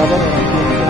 sadar orang tua kita.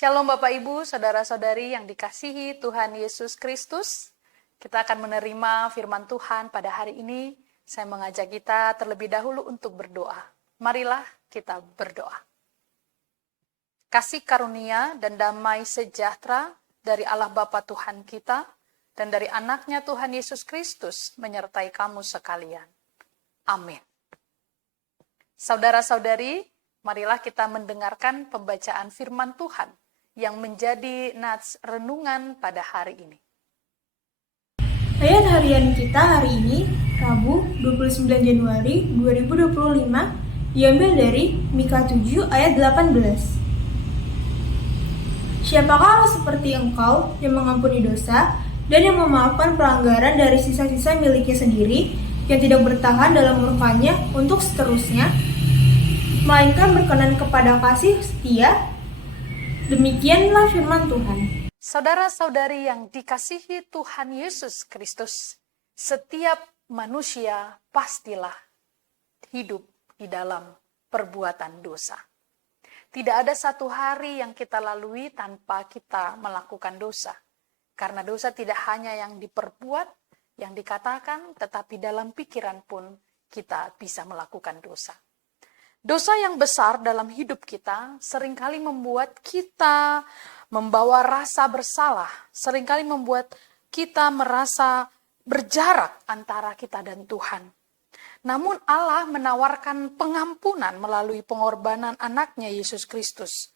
Shalom Bapak Ibu, Saudara-saudari yang dikasihi Tuhan Yesus Kristus. Kita akan menerima firman Tuhan pada hari ini. Saya mengajak kita terlebih dahulu untuk berdoa. Marilah kita berdoa. Kasih karunia dan damai sejahtera dari Allah Bapa Tuhan kita dan dari anaknya Tuhan Yesus Kristus menyertai kamu sekalian. Amin. Saudara-saudari, marilah kita mendengarkan pembacaan firman Tuhan yang menjadi nats renungan pada hari ini. Ayat harian kita hari ini, Rabu 29 Januari 2025, diambil dari Mika 7 ayat 18. Siapakah Allah seperti engkau yang mengampuni dosa dan yang memaafkan pelanggaran dari sisa-sisa miliknya sendiri, yang tidak bertahan dalam murkanya untuk seterusnya, melainkan berkenan kepada kasih setia. Demikianlah firman Tuhan. Saudara-saudari yang dikasihi Tuhan Yesus Kristus, setiap manusia pastilah hidup di dalam perbuatan dosa. Tidak ada satu hari yang kita lalui tanpa kita melakukan dosa. Karena dosa tidak hanya yang diperbuat, yang dikatakan, tetapi dalam pikiran pun kita bisa melakukan dosa. Dosa yang besar dalam hidup kita seringkali membuat kita membawa rasa bersalah, seringkali membuat kita merasa berjarak antara kita dan Tuhan. Namun Allah menawarkan pengampunan melalui pengorbanan anaknya Yesus Kristus.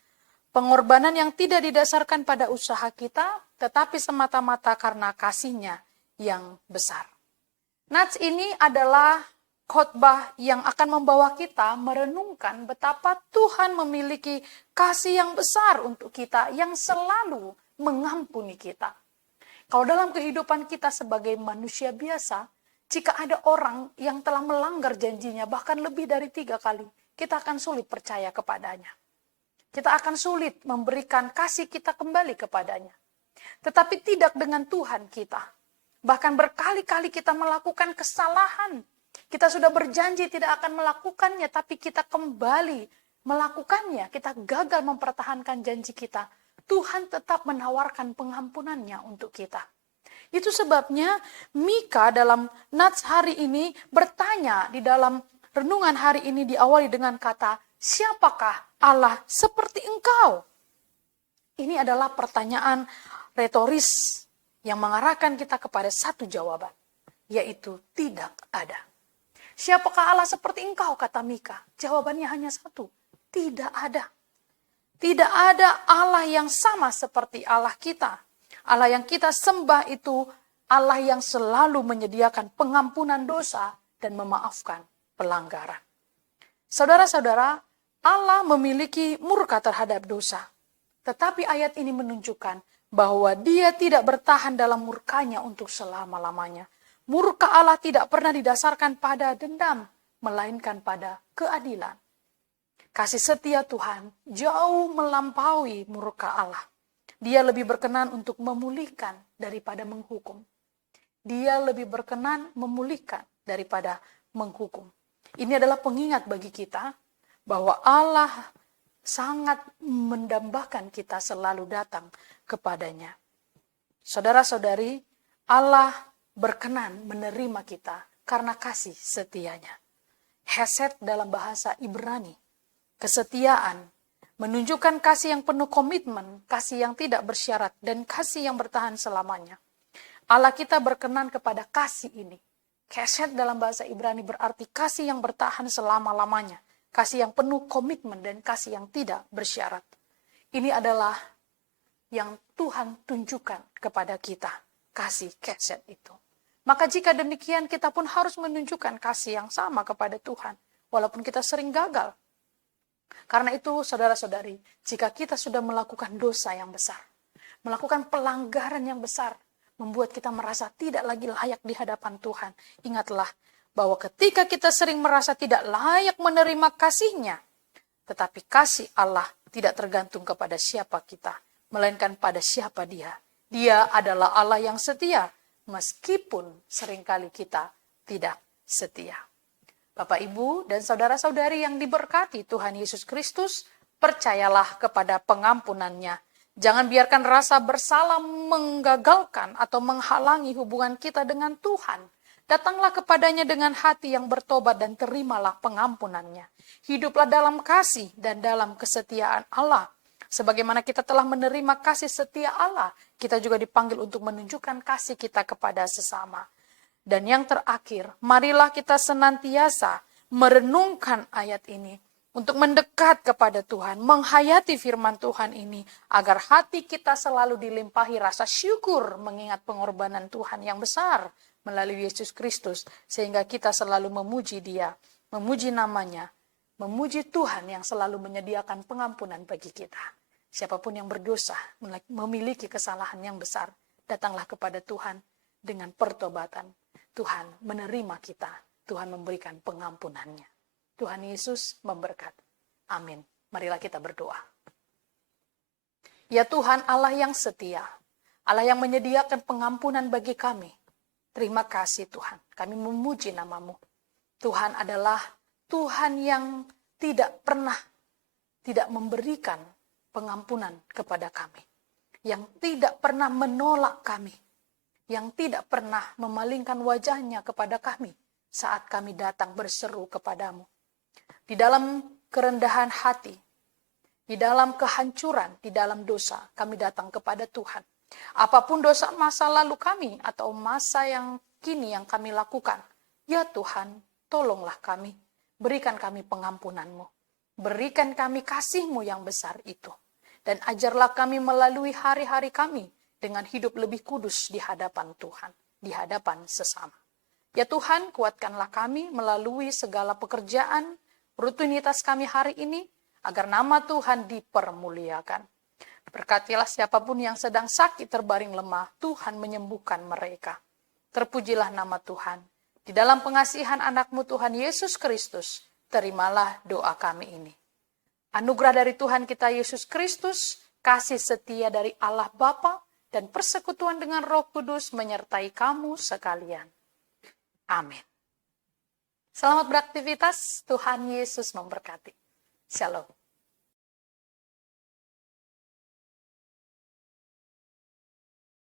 Pengorbanan yang tidak didasarkan pada usaha kita, tetapi semata-mata karena kasih-Nya yang besar. Nats ini adalah khotbah yang akan membawa kita merenungkan betapa Tuhan memiliki kasih yang besar untuk kita, yang selalu mengampuni kita. Kalau dalam kehidupan kita sebagai manusia biasa, jika ada orang yang telah melanggar janjinya bahkan lebih dari 3 kali, kita akan sulit percaya kepadanya. Kita akan sulit memberikan kasih kita kembali kepadanya. Tetapi tidak dengan Tuhan kita. Bahkan berkali-kali kita melakukan kesalahan. Kita sudah berjanji tidak akan melakukannya, tapi kita kembali melakukannya. Kita gagal mempertahankan janji kita. Tuhan tetap menawarkan pengampunannya untuk kita. Itu sebabnya Mika dalam nats hari ini bertanya di dalam renungan hari ini diawali dengan kata, siapakah Allah seperti engkau? Ini adalah pertanyaan retoris yang mengarahkan kita kepada satu jawaban, yaitu tidak ada. Siapakah Allah seperti engkau, kata Mika? Jawabannya hanya satu, tidak ada. Tidak ada Allah yang sama seperti Allah kita. Allah yang kita sembah itu Allah yang selalu menyediakan pengampunan dosa dan memaafkan pelanggaran. Saudara-saudara, Allah memiliki murka terhadap dosa. Tetapi ayat ini menunjukkan bahwa Dia tidak bertahan dalam murkanya untuk selama-lamanya. Murka Allah tidak pernah didasarkan pada dendam, melainkan pada keadilan. Kasih setia Tuhan jauh melampaui murka Allah. Dia lebih berkenan untuk memulihkan daripada menghukum. Dia lebih berkenan memulihkan daripada menghukum. Ini adalah pengingat bagi kita bahwa Allah sangat mendambakan kita selalu datang kepadanya. Saudara-saudari, Allah berkenan menerima kita karena kasih setianya. Hesed dalam bahasa Ibrani, kesetiaan, menunjukkan kasih yang penuh komitmen, kasih yang tidak bersyarat, dan kasih yang bertahan selamanya. Allah kita berkenan kepada kasih ini. Hesed dalam bahasa Ibrani berarti kasih yang bertahan selama-lamanya. Kasih yang penuh komitmen dan kasih yang tidak bersyarat. Ini adalah yang Tuhan tunjukkan kepada kita. Kasih hesed itu. Maka jika demikian kita pun harus menunjukkan kasih yang sama kepada Tuhan. Walaupun kita sering gagal. Karena itu saudara-saudari, jika kita sudah melakukan dosa yang besar. Melakukan pelanggaran yang besar. Membuat kita merasa tidak lagi layak di hadapan Tuhan. Ingatlah bahwa ketika kita sering merasa tidak layak menerima kasih-Nya, tetapi kasih Allah tidak tergantung kepada siapa kita, melainkan pada siapa Dia. Dia adalah Allah yang setia, meskipun seringkali kita tidak setia. Bapak, Ibu, dan saudara-saudari yang diberkati Tuhan Yesus Kristus, percayalah kepada pengampunan-Nya. Jangan biarkan rasa bersalah menggagalkan atau menghalangi hubungan kita dengan Tuhan. Datanglah kepadanya dengan hati yang bertobat dan terimalah pengampunannya. Hiduplah dalam kasih dan dalam kesetiaan Allah. Sebagaimana kita telah menerima kasih setia Allah, kita juga dipanggil untuk menunjukkan kasih kita kepada sesama. Dan yang terakhir, marilah kita senantiasa merenungkan ayat ini untuk mendekat kepada Tuhan, menghayati firman Tuhan ini, agar hati kita selalu dilimpahi rasa syukur mengingat pengorbanan Tuhan yang besar melalui Yesus Kristus, sehingga kita selalu memuji Dia, memuji namanya, memuji Tuhan yang selalu menyediakan pengampunan bagi kita. Siapapun yang berdosa, memiliki kesalahan yang besar, datanglah kepada Tuhan dengan pertobatan. Tuhan menerima kita, Tuhan memberikan pengampunannya. Tuhan Yesus memberkati. Amin. Marilah kita berdoa. Ya Tuhan Allah yang setia, Allah yang menyediakan pengampunan bagi kami. Terima kasih Tuhan, kami memuji nama-Mu. Tuhan adalah Tuhan yang tidak pernah tidak memberikan pengampunan kepada kami. Yang tidak pernah menolak kami. Yang tidak pernah memalingkan wajahnya kepada kami saat kami datang berseru kepadamu. Di dalam kerendahan hati, di dalam kehancuran, di dalam dosa, kami datang kepada Tuhan. Apapun dosa masa lalu kami atau masa yang kini yang kami lakukan, ya Tuhan, tolonglah kami, berikan kami pengampunan-Mu, berikan kami kasih-Mu yang besar itu, dan ajarlah kami melalui hari-hari kami dengan hidup lebih kudus di hadapan Tuhan, di hadapan sesama. Ya Tuhan, kuatkanlah kami melalui segala pekerjaan, rutinitas kami hari ini, agar nama Tuhan dipermuliakan. Berkatilah siapapun yang sedang sakit terbaring lemah, Tuhan menyembuhkan mereka. Terpujilah nama Tuhan. Di dalam pengasihan anak-Mu Tuhan Yesus Kristus, terimalah doa kami ini. Anugerah dari Tuhan kita Yesus Kristus, kasih setia dari Allah Bapa, dan persekutuan dengan Roh Kudus menyertai kamu sekalian. Amin. Selamat beraktivitas, Tuhan Yesus memberkati. Shalom.